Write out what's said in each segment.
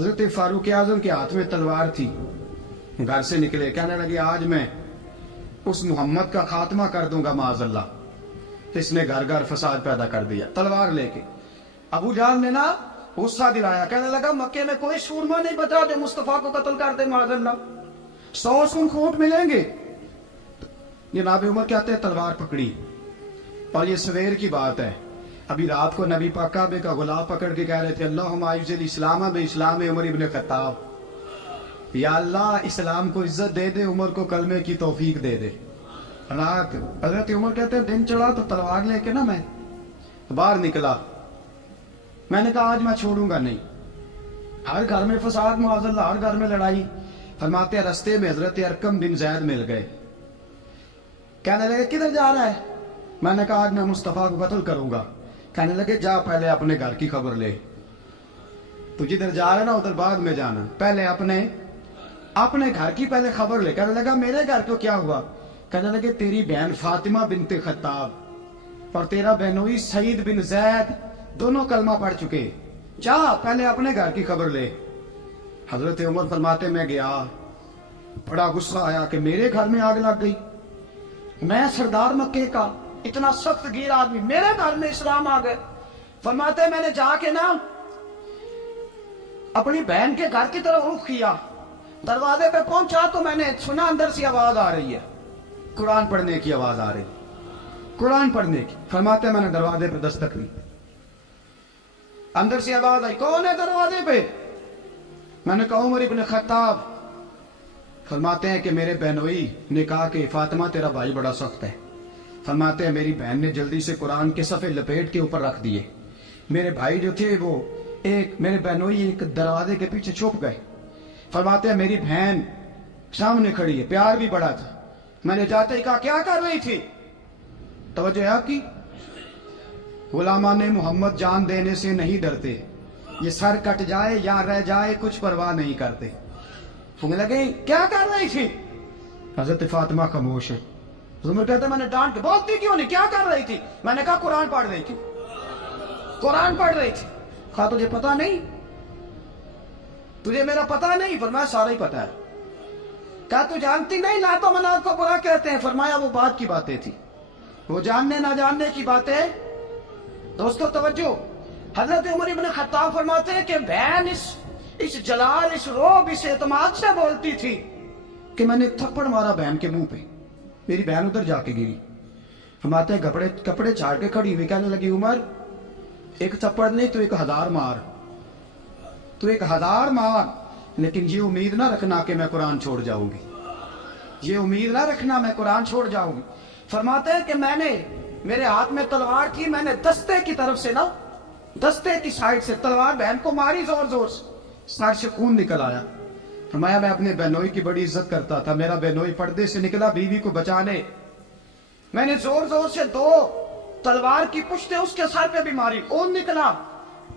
حضرت فاروق اعظم کے ہاتھ میں تلوار تھی، گھر سے نکلے، کہنے لگے آج میں اس محمد کا خاتمہ کر دوں گا معاذ اللہ، اس نے گھر گھر فساد پیدا کر دیا تلوار لے کے۔ ابو جہل نے نا غصہ دلایا، کہنے لگا مکے میں کوئی سورما نہیں بچا جو مصطفیٰ کو قتل کر دے معاذ اللہ، 100 سن کھوٹ ملیں گے۔ جناب عمر کہتے ہیں تلوار پکڑی، اور یہ سویر کی بات ہے، ابھی رات کو نبی پاک کعبے کا غلاف پکڑ کے کہہ رہے تھے اللہم اعز الاسلام باسلام عمر ابن خطاب، یا اللہ اسلام کو عزت دے دے، عمر کو کلمے کی توفیق دے دے۔ رات حضرت عمر کہتے ہیں دن چڑھا تو تلوار لے کے نا میں باہر نکلا، میں نے کہا آج میں چھوڑوں گا نہیں، ہر گھر میں فساد معاذ اللہ، ہر گھر میں لڑائی۔ فرماتے ہیں رستے میں حضرت ارقم بن زید مل گئے، کہنے لگے کدھر جا رہا ہے؟ میں نے کہا آج میں مصطفیٰ کو قتل کروں گا۔ کہنے لگے جا پہلے اپنے گھر کی خبر لے، تو جدھر جا رہا نا ادھر بعد میں جانا، پہلے اپنے گھر کی پہلے خبر لے۔ کہنے لگا میرے گھر کو کیا ہوا؟ کہنے لگے تیری بہن فاطمہ بنت خطاب اور تیرا بہنوئی سعید بن زید دونوں کلمہ پڑھ چکے، جا پہلے اپنے گھر کی خبر لے۔ حضرت عمر فرماتے میں گیا، بڑا غصہ آیا کہ میرے گھر میں آگ لگ گئی، میں سردار مکے کا اتنا سخت گیر آدمی، میرے گھر میں اسلام آ گئے۔ فرماتے میں نے جا کے نا اپنی بہن کے گھر کی طرف رخ کیا، دروازے پہ پہنچا تو میں نے سنا اندر سے آواز آ رہی ہے، قرآن پڑھنے کی آواز آ رہی، قرآن پڑھنے کی۔ فرماتے میں نے دروازے پہ دستک دی، اندر سے آواز آئی کون ہے دروازے پہ؟ میں نے کہا عمر ابن خطاب۔ فرماتے ہیں کہ میرے بہنوئی نے کہا کہ فاطمہ تیرا بھائی بڑا سخت ہے۔ فرماتے ہیں میری بہن نے جلدی سے قرآن کے صفحے لپیٹ کے اوپر رکھ دیے، میرے بھائی جو تھے وہ میرے بہنوئی ایک دروازے کے پیچھے چھپ گئے۔ فرماتے ہیں میری بہن سامنے کھڑی ہے، پیار بھی بڑا تھا، میں نے جاتے ہی کہا کیا کر رہی تھی؟ توجہ ہے آپ کی؟ غلامان محمد جان دینے سے نہیں ڈرتے، یہ سر کٹ جائے یا رہ جائے کچھ پرواہ نہیں کرتے۔ ہمیں لگے کیا کر رہی تھی؟ حضرت فاطمہ خاموش ہے۔ عمر کہتے میں نے ڈانٹ کے بولتی کیوں نہیں، کیا کر رہی تھی؟ میں نے کہا قرآن پڑھ رہی تھی، قرآن پڑھ رہی تھی۔ کہا تجھے پتا نہیں، تجھے میرا پتا نہیں؟ فرمایا سارا ہی پتا ہے۔ کہا تو جانتی نہیں لات و منات کو برا کہتے ہیں؟ فرمایا وہ بات کی باتیں تھی، وہ جاننے نہ جاننے کی باتیں۔ دوستو توجہ، حضرت عمر ابن خطاب فرماتے ہیں کہ بہن اس جلال، اس روب، اس اعتماد سے بولتی تھی کہ میں نے تھپڑ مارا بہن کے منہ پہ، میری بہن ادھر جا کے گری۔ فرماتے ہیں کپڑے چھاڑ کے کھڑی ہوئی، کہنے لگی عمر ایک تھپڑ نہیں تو 1000 مار، تو 1000 مار، لیکن یہ امید نہ رکھنا کہ میں قرآن چھوڑ جاؤں گی، یہ امید نہ رکھنا میں قرآن چھوڑ جاؤں گی۔ فرماتے ہیں کہ میرے ہاتھ میں تلوار تھی، میں نے دستے کی طرف سے نا، دستے کی سائڈ سے تلوار بہن کو ماری زور زور سے، سر سے خون نکل آیا۔ فرمایا میں اپنے بہنوئی کی بڑی عزت کرتا تھا، میرا بہنوئی پردے سے نکلا بیوی کو بچانے، میں نے زور زور سے 2 تلوار کی پشتیں اس کے سر پہ بھی ماری، خون نکلا،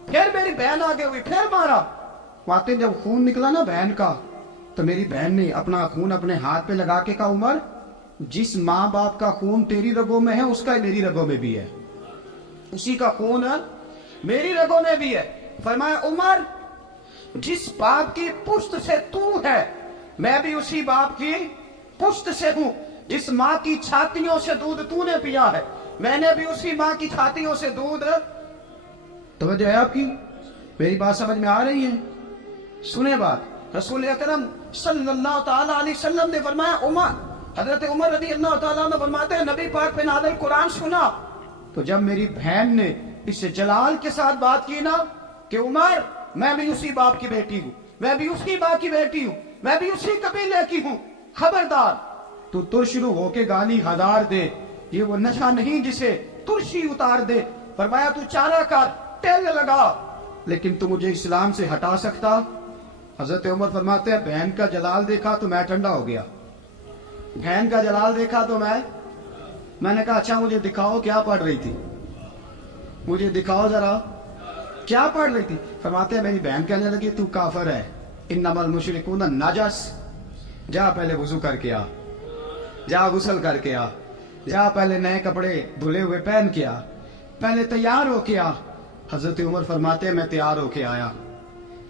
پھر میری بہن آگے ہوئی، پھر مارا۔ واقعی جب خون نکلا نا بہن کا تو میری بہن نے اپنا خون اپنے ہاتھ پہ لگا کے کہا عمر جس ماں باپ کا خون تیری رگوں میں ہے اس کا میری رگوں میں بھی ہے، اسی کا خون میری رگوں میں بھی ہے۔ فرمایا عمر جس باپ کی پشت سے تو ہے میں بھی اسی باپ کی پشت سے ہوں، جس ماں کی چھاتیوں سے دودھ تو نے پیا ہے میں نے بھی اسی ماں کی چھاتیوں سے دودھ۔ توجہ ہے آپ کی؟ میری بات سمجھ میں آ رہی ہے؟ سنیں بات، رسول اکرم صلی اللہ تعالیٰ علیہ وسلم نے فرمایا حضرت عمر رضی اللہ تعالیٰ عنہ فرماتے ہیں نبی پاک پہ نازل قرآن سنا تو جب میری بہن نے اس جلال کے ساتھ بات کی نا کہ عمر میں بھی اسی باپ کی بیٹی ہوں، میں بھی اسی باپ کی بیٹی ہوں، میں بھی اسی قبیلے کی ہوں، خبردار تو ترشرو ہو کے گالی 1000 دے، یہ وہ نشہ نہیں جسے ترشی اتار دے۔ فرمایا تو چارہ کر، ٹیل لگا، لیکن تو مجھے اسلام سے ہٹا سکتا؟ حضرت عمر فرماتے ہیں بہن کا جلال دیکھا تو میں ٹھنڈا ہو گیا، بہن کا جلال دیکھا تو میں نے کہا اچھا مجھے دکھاؤ کیا پڑھ رہی تھی، مجھے دکھاؤ ذرا کیا پڑھ رہی تھی۔ فرماتے ہیں میری بہن کہنے لگی تو کافر ہے، انما المشرکون نجس، جا پہلے وضو کر کے آ، جا غسل کر کے آ، جا پہلے نئے کپڑے دھلے ہوئے پہن کے آ، پہلے تیار ہو کے آ۔ حضرت عمر فرماتے ہیں میں تیار ہو کے آیا،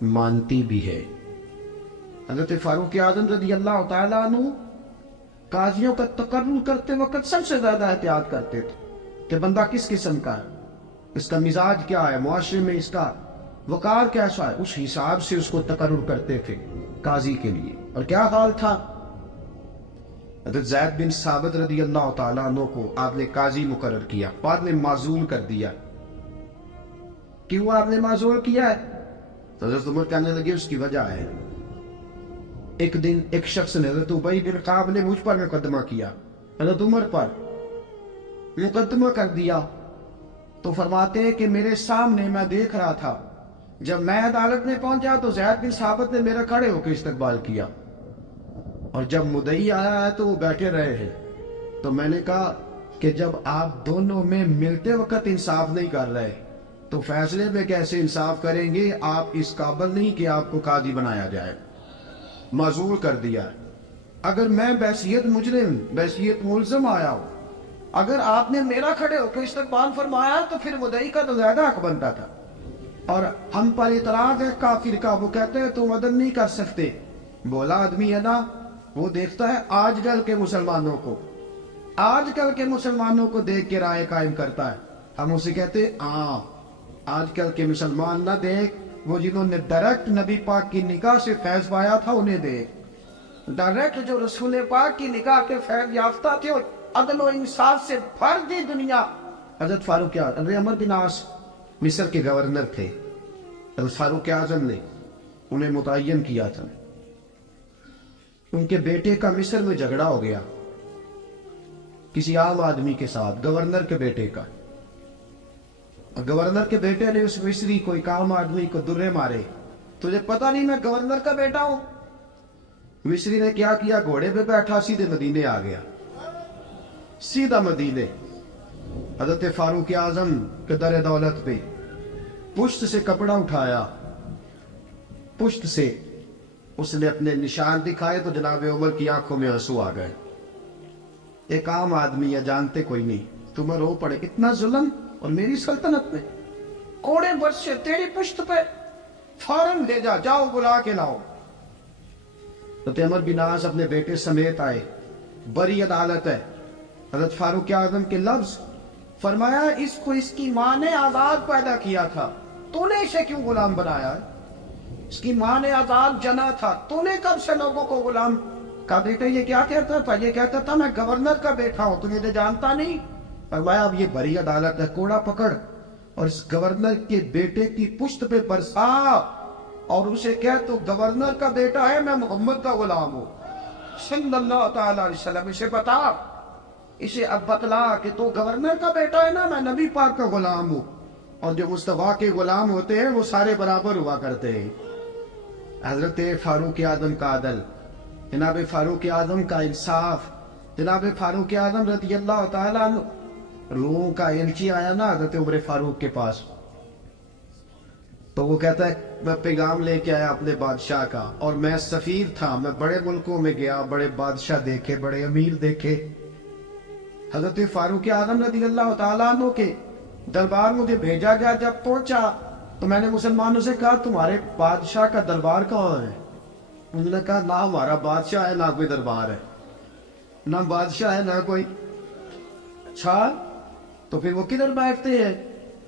مانتی بھی ہے۔ حضرت فاروق اعظم رضی اللہ تعالیٰ عنہ قاضیوں کا تقرر کرتے وقت سب سے زیادہ احتیاط کرتے تھے کہ بندہ کس قسم کا ہے، اس کا مزاج کیا ہے، معاشرے میں اس کا وقار کیسا ہے، اس حساب سے اس کو تقرر کرتے تھے قاضی کے لیے۔ اور کیا حال تھا؟ حضرت زید بن ثابت رضی اللہ تعالیٰ عنہ کو آپ نے قاضی مقرر کیا، بعد میں معزول کر دیا۔ کیوں آپ نے معزول کیا ہے؟ تو حضرت عمر کہنے لگے اس کی وجہ ہے، ایک دن ایک شخص نے حضرت ابی بن کعب نے مجھ پر مقدمہ کیا، حضرت عمر پر مقدمہ کر دیا، تو فرماتے ہیں کہ میرے سامنے میں دیکھ رہا تھا، جب میں عدالت میں پہنچا تو زید بن ثابت نے میرا کھڑے ہو کے استقبال کیا، اور جب مدعی آیا ہے تو وہ بیٹھے رہے ہیں۔ تو میں نے کہا کہ جب آپ دونوں میں ملتے وقت انصاف نہیں کر رہے تو فیصلے میں کیسے انصاف کریں گے؟ آپ اس قابل نہیں کہ آپ کو قاضی بنایا جائے، معزول کر دیا۔ اگر میں بحیثیت مجرم، بحیثیت ملزم آیا ہوں، اگر آپ نے میرا کھڑے ہو کے استقبال فرمایا تو پھر مدعی کا تو زیادہ حق بنتا تھا۔ اور ہم پر اعتراض ہے کافر کا، وہ کہتے ہیں تم عدل نہیں کر سکتے۔ بولا آدمی ہے نا، وہ دیکھتا ہے آج کل کے مسلمانوں کو، آج کل کے مسلمانوں کو دیکھ کے رائے قائم کرتا ہے۔ ہم اسے کہتے ہیں ہاں آج کل کے مسلمان نہ دیکھ، وہ جنہوں نے ڈائریکٹ نبی پاک کی نگاہ سے فیض پایا تھا انہیں دیکھ، ڈائریکٹ جو رسول پاک کی نگاہ کے فیض یافتہ تھے اور عدل و انصاف سے بھر دی دنیا۔ حضرت فاروق اعظم، عمر بن عاص مصر کے گورنر تھے، حضرت فاروق اعظم نے انہیں متعین کیا تھا۔ ان کے بیٹے کا مصر میں جھگڑا ہو گیا کسی عام آدمی کے ساتھ، گورنر کے بیٹے کا۔ گورنر کے بیٹے نے اس مصری کو، ایک عام آدمی کو درے مارے، تجھے پتہ نہیں میں گورنر کا بیٹا ہوں؟ مصری نے کیا کیا؟ گھوڑے پہ بیٹھا سیدھے مدینے آ گیا، سیدھا مدینے۔ حضرت فاروق اعظم کے در دولت پہ پشت سے کپڑا اٹھایا، پشت سے اس نے اپنے نشان دکھائے تو جناب عمر کی آنکھوں میں آنسو آ گئے۔ ایک عام آدمی ہے، جانتے کوئی نہیں، تم رو پڑے، اتنا ظلم اور میری سلطنت میں، کوڑے برس سے تیری پشت پہ، فوراً لے جا، جاؤ بلا کے لاؤ۔ حضرت عمر بن عاص اپنے بیٹے سمیت آئے، بڑی عدالت ہے۔ حضرت فاروق اعظم کے لفظ، فرمایا اس کو اس کی ماں نے آزاد پیدا کیا تھا، تو نے اسے کیوں غلام بنایا ہے؟ اس کی ماں نے آزاد جنا تھا، تو نے کب سے لوگوں کو غلام کا؟ بیٹے یہ کیا کہتا تھا؟ یہ کہتا تھا میں گورنر کا بیٹا ہوں، تو مجھے جانتا نہیں۔ فرمایا اب یہ بڑی عدالت ہے، کوڑا پکڑ اور اس گورنر کے بیٹے کی پشت پہ برسا اور اسے کہہ تو گورنر کا بیٹا ہے، میں محمد کا غلام ہوں صلی اللہ تعالی علیہ وسلم۔ اسے بتا، اسے اب بتلا کہ تو گورنر کا بیٹا ہے نا، میں نبی پاک کا غلام ہوں، اور جو مصطفیٰ کے غلام ہوتے ہیں وہ سارے برابر ہوا کرتے ہیں۔ حضرت فاروق اعظم کا عدل، جناب فاروق اعظم کا انصاف، جناب فاروق اعظم رضی اللہ تعالیٰ عنہ۔ روم کا ایلچی آیا نا حضرت عمر فاروق کے پاس، تو وہ کہتا ہے میں پیغام لے کے آیا اپنے بادشاہ کا، اور میں سفیر تھا، میں بڑے ملکوں میں گیا، بڑے بادشاہ دیکھے، بڑے امیر دیکھے۔ حضرت فاروق اعظم رضی اللہ تعالیٰ عنہ کے دربار مجھے بھیجا گیا، جب پہنچا تو میں نے مسلمانوں سے کہا تمہارے بادشاہ کا دربار کہاں ہے؟ انہوں نے کہا نہ ہمارا بادشاہ ہے نہ کوئی دربار ہے، نہ بادشاہ ہے نہ کوئی۔ اچھا تو پھر وہ کدھر بیٹھتے ہیں؟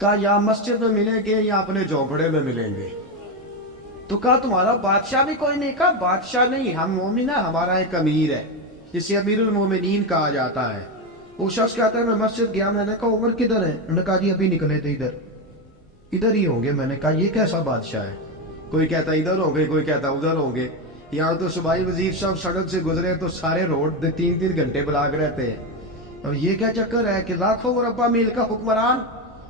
کہا یا مسجد میں ملیں گے یا اپنے جھونپڑے میں ملیں گے۔ تو کہا تمہارا بادشاہ بھی کوئی نہیں؟ کہا بادشاہ نہیں، ہم مومن ہیں، ہمارا ایک امیر ہے جسے امیر المومنین کہا جاتا ہے۔ وہ شخص کہتا ہے میں مسجد گیا، میں نے کہا عمر کدھر ہے؟ انہوں نے کہا جی ابھی نکلے تھے، ادھر ہی ہوں گے۔ میں نے کہا یہ کیسا بادشاہ ہے؟ کوئی کہتا ادھر ہوں گے، کوئی کہتا ادھر ہوں گے۔ یہاں تو صوبائی وزیر صاحب سڑک سے گزرے تو سارے روڈ 3 گھنٹے بلاک رہتے ہیں، اور یہ کیا چکر ہے کہ لاکھوں مربع میل کا حکمران،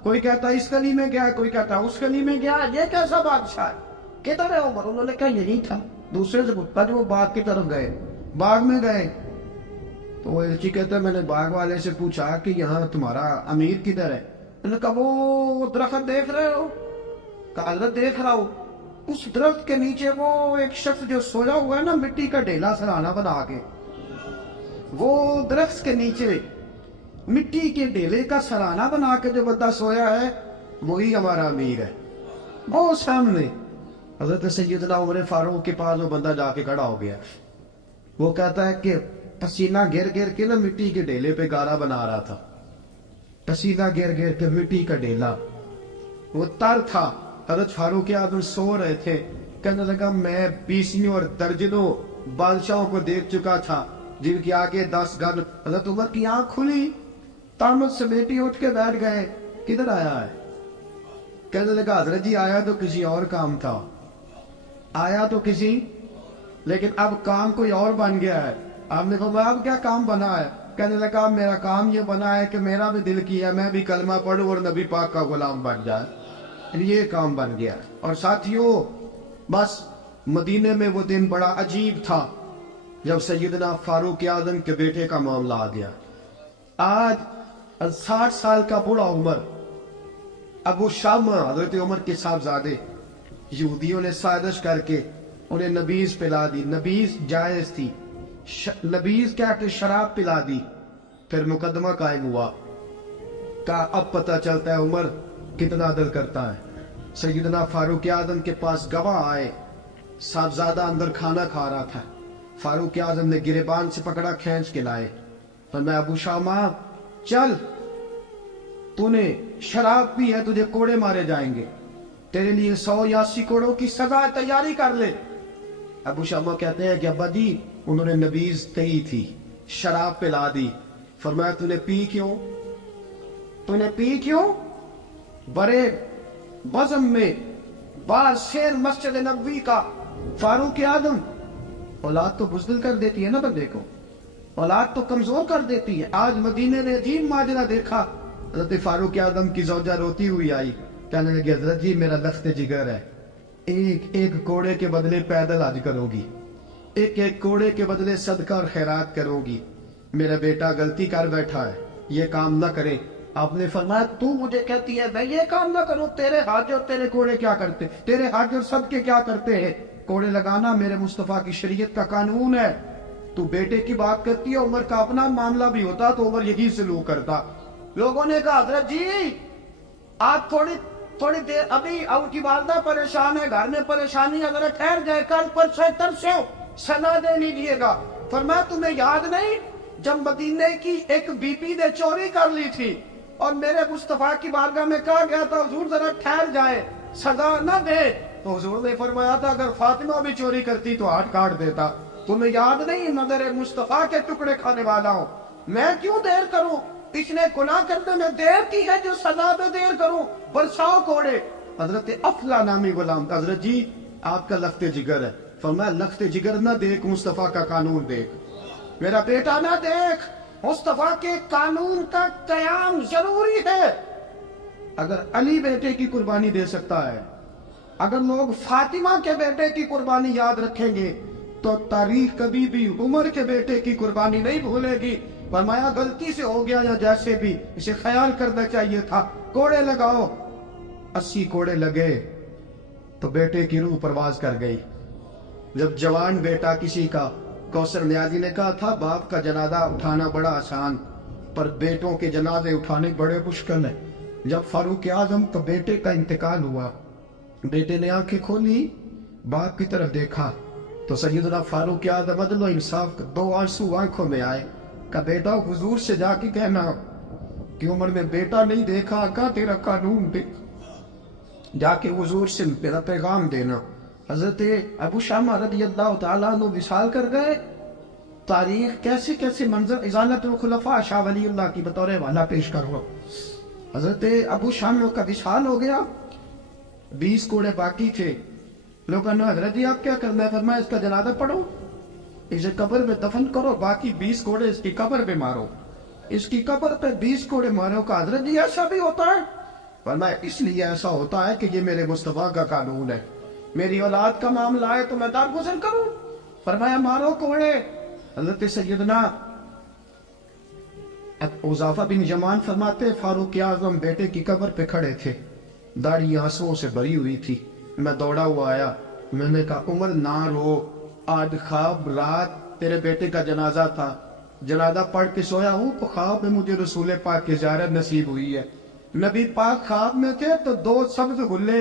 کوئی کہتا اس گلی میں گیا، کوئی کہتا اس گلی میں گیا، یہ کیسا بادشاہ ہے؟ کدھر ہے عمر؟ انہوں نے کہا یہی تھا۔ دوسرے سے پوچھتا جو وہ باغ کی طرف گئے، باغ میں گئے تو وہ ایلچی کہتا ہے میں نے باغ والے سے پوچھا کہ یہاں تمہارا امیر کدھر ہے؟ انہوں نے کہا وہ درخت دیکھ رہے ہو؟ کہا حضرت دیکھ رہا ہوں۔ اس درخت کے نیچے وہ ایک شخص جو سویا ہوا ہے نا، مٹی کا ڈھیلا سرہانا بنا کے، وہ درخت کے نیچے مٹی کے ڈھیلے کا سرہانا بنا کے جو بندہ سویا ہے وہی ہمارا امیر ہے۔ وہ سامنے حضرت سیدنا عمر فاروق کے پاس وہ بندہ جا کے کھڑا ہو گیا. وہ کہتا ہے کہ پسینہ گر گر کے نا مٹی کے ڈھیلے پہ گارا بنا رہا تھا. پسینہ گر گر کے مٹی کا ڈھیلا, وہ تر تھا. حضرت فاروق اعظم سو رہے تھے. کہنے لگا میں بیسیوں اور درجنوں بادشاہوں کو دیکھ چکا تھا جن کی آگے 10 گن. حضرت عمر کی آنکھ کھلی, تامت سے بیٹی اٹھ کے بیٹھ گئے. کدھر آیا ہے؟ کہنے لگا حضرت جی آیا تو کسی اور کام تھا, آیا تو کسی, لیکن اب کام کوئی اور بن گیا ہے. آپ نے فرمایا اب کیا کام بنا ہے؟ کہنے لگا میرا کام یہ بنا ہے کہ میرا بھی دل کیا میں بھی کلمہ پڑھوں اور نبی پاک کا غلام بن جائے. یہ کام بن گیا. اور ساتھیوں بس مدینے میں وہ دن بڑا عجیب تھا جب سیدنا فاروق اعظم کے بیٹے کا معاملہ آ گیا. آج 60 سال کا بوڑھا عمر ابو شامہ حضرت عمر کے صاحبزادے, یہودیوں نے سازش کر کے انہیں نبیذ پلا دی. نبیذ جائز تھی, نبیذ کیا کہ شراب پلا دی. پھر مقدمہ قائم ہوا. کہا اب پتہ چلتا ہے عمر کتنا عدل کرتا ہے. سیدنا فاروق اعظم کے پاس گواہ آئے. صاحبزادہ اندر کھانا کھا رہا تھا. فاروق اعظم نے گریبان سے پکڑا, کھینچ کے لائے. فرمایا ابو شامہ چل, تو نے شراب پی ہے, تجھے کوڑے مارے جائیں گے, تیرے لیے 100 یا 80 کوڑوں کی سزا تیاری کر لے. ابو شامہ کہتے ہیں کہ ابا جی انہوں نے نبیذ کہی تھی, شراب پلا دی. فرمایا تو نے پی کیوں؟ تو نے پی کیوں؟ بڑے بزم میں باہر شیر مسجد نبوی کا فاروق اعظم. اولاد تو بزدل کر دیتی ہے نا بندے کو, اولاد تو کمزور کر دیتی ہے. آج مدینے نے عجیب ماجرا دیکھا. حضرت فاروق اعظم کی زوجہ روتی ہوئی آئی, کہنے لگی حضرت جی میرا لخت جگر ہے, ایک کوڑے کے بدلے پیدل حج کرو گی, ایک کوڑے کے بدلے صدقہ اور خیرات کرو گی. میرا بیٹا غلطی کر بیٹھا ہے, یہ کام نہ کرے. آپ نے فرمایا تو مجھے کہتی ہے میں یہ کام نہ کروں؟ تیرے حج اور تیرے کوڑے کیا کرتے, تیرے حج اور صدقے کیا کرتے ہیں؟ کوڑے لگانا میرے مصطفیٰ کی شریعت کا قانون ہے. تو بیٹے کی بات کرتی ہے, عمر کا اپنا معاملہ بھی ہوتا تو عمر یہی سلوک کرتا. لوگوں نے کہا حضرت جی آپ تھوڑی دیر, ابھی ان کی والدہ پریشان ہے, گھر میں پریشانی, اگر ٹھہر جائے کل پرسوں ترسوں سنا دے لیجیے گا. فرمایا تمہیں یاد نہیں جب مدینے کی ایک بی بی نے چوری کر لی تھی اور میرے مصطفیٰ کی بارگاہ میں کہا گیا تھا حضور ذرا ٹھہر جائے سزا نہ دے, تو حضور نے فرمایا تھا اگر فاطمہ بھی چوری کرتی تو ہاتھ کاٹ دیتا. تمہیں یاد نہیں نظر مصطفیٰ کے ٹکڑے کھانے والا ہوں, میں کیوں دیر کروں؟ اس نے گناہ کرنے میں دیر کی ہے جو سزا میں دیر کروں, برساؤ کوڑے. حضرت افلا نامی غلام, حضرت جی آپ کا لخت جگر ہے. فرمایا لخت جگر نہ دیکھ, مصطفیٰ کا قانون دیکھ. میرا بیٹا نہ دیکھ, مصطفیٰ کے قانون کا قیام ضروری ہے. اگر علی بیٹے کی قربانی دے سکتا ہے, اگر لوگ فاطمہ کے بیٹے کی قربانی یاد رکھیں گے تو تاریخ کبھی بھی عمر کے بیٹے کی قربانی نہیں بھولے گی. فرمایا غلطی سے ہو گیا یا جیسے بھی, اسے خیال کرنا چاہیے تھا. کوڑے لگاؤ. 80 کوڑے لگے تو بیٹے کی روح پرواز کر گئی. جب جوان بیٹا کسی کا, کوثر نیازی نے کہا تھا باپ کا جنازہ اٹھانا بڑا آسان پر بیٹوں کے جنازے اٹھانے بڑے مشکل ہیں. جب فاروق اعظم کا بیٹے کا انتقال ہوا, بیٹے نے آنکھیں کھولی, باپ کی طرف دیکھا تو سیدنا فاروق اعظم عدل و انصاف کا 2 آنسو آنکھوں میں آئے. کہ بیٹا حضور سے جا کے کہنا کہ عمر میں بیٹا نہیں دیکھا, آقا تیرا قانون دیکھ, جا کے حضور سے میرا پیغام دینا. حضرت ابو شامہ رضی اللہ تعالیٰ عنہ وصال کر گئے. تاریخ کیسے کیسے منظر ازالت الخلفاء شاہ ولی اللہ کی بطور والا پیش کرو. حضرت ابو شامہ کا وصال ہو گیا, 20 کوڑے باقی تھے. لوگوں نے حضرت جی آپ کیا کرنا ہے؟ فرمایا اس کا جنازہ پڑھو, اسے قبر میں دفن کرو, باقی 20 کوڑے اس کی قبر پہ مارو, اس کی قبر پہ 20 کوڑے مارو. کا حضرت جی ایسا بھی ہوتا ہے؟ فرمایا اس لیے ایسا ہوتا ہے کہ یہ میرے مصطفیٰ کا قانون ہے, میری اولاد کا معاملہ ہے تو میں درگزر کروں. فرمایا مارو کوڑے. حضرت سیدنا حذیفہ بن یمان فرماتے فاروق اعظم بیٹے کی قبر پہ کھڑے تھے, داڑھی آنسوؤں سے بھری ہوئی تھی. میں دوڑا ہوا آیا, میں نے کہا عمر نہ رو, آج خواب رات تیرے بیٹے کا جنازہ تھا, جنازہ پڑھ کے سویا ہوں تو خواب میں مجھے رسول پاک کی زیارت نصیب ہوئی ہے. نبی پاک خواب میں تھے تو 2 سبز غلے